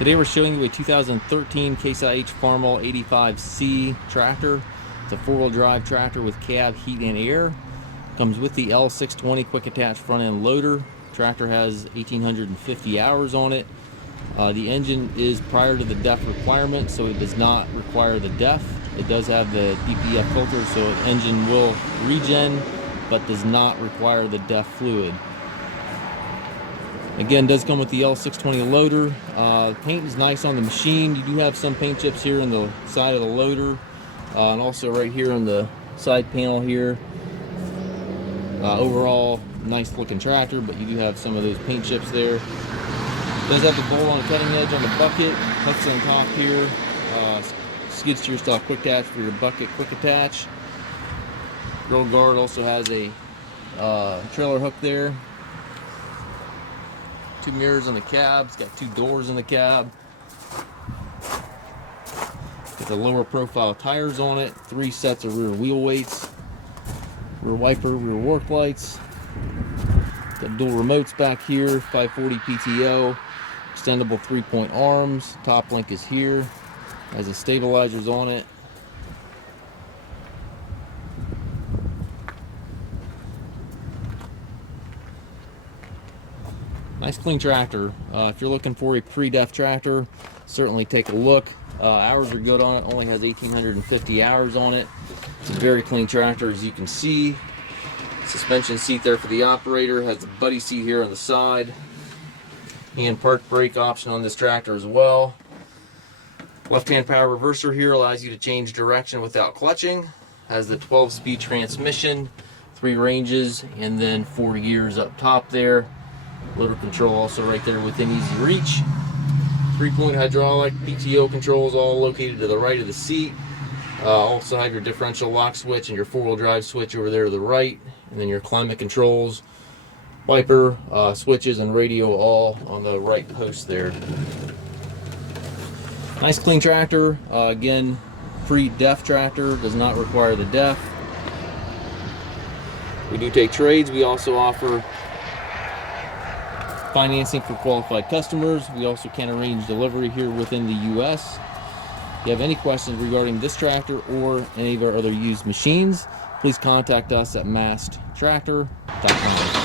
Today we're showing you a 2013 Case IH Farmall 85C tractor. It's a four-wheel drive tractor with cab heat and air. Comes with the L620 quick attach front end loader. Tractor has 1,850 hours on it. The engine is prior to the DEF requirement, so it does not require the DEF. It does have the DPF filter, so the engine will regen, but does not require the DEF fluid. Again, does come with the L620 loader. Paint is nice on the machine. You do have some paint chips here in the side of the loader, and also right here on the side panel here. Overall, nice looking tractor, but you do have some of those paint chips there. Does have the bowl on the cutting edge on the bucket, hooks on top here, skid steer style quick attach for your bucket quick attach. Grill guard also has a trailer hook there. Two mirrors on the cab. It's got two doors in the cab. Got the lower profile tires on it. 3 sets of rear wheel weights. Rear wiper, rear work lights. Got dual remotes back here. 540 PTO. Extendable 3-point arms. Top link is here. Has the stabilizers on it. Nice clean tractor. If you're looking for a pre-DEF tractor, certainly take a look. Hours are good on it. Only has 1,850 hours on it. It's a very clean tractor, as you can see. Suspension seat there for the operator. Has a buddy seat here on the side. Hand park brake option on this tractor as well. Left-hand power reverser here allows you to change direction without clutching. Has the 12-speed transmission, 3 ranges, and then 4 gears up top there. Loader control also right there within easy reach. 3-point hydraulic, PTO controls all located to the right of the seat. Also have your differential lock switch and your 4-wheel drive switch over there to the right. And then your climate controls, wiper, switches, and radio all on the right post there. Nice clean tractor. Again, pre-DEF tractor, does not require the DEF. We do take trades. We also offer financing for qualified customers. We also can arrange delivery here within the U.S. If you have any questions regarding this tractor or any of our other used machines, please contact us at masttractor.com.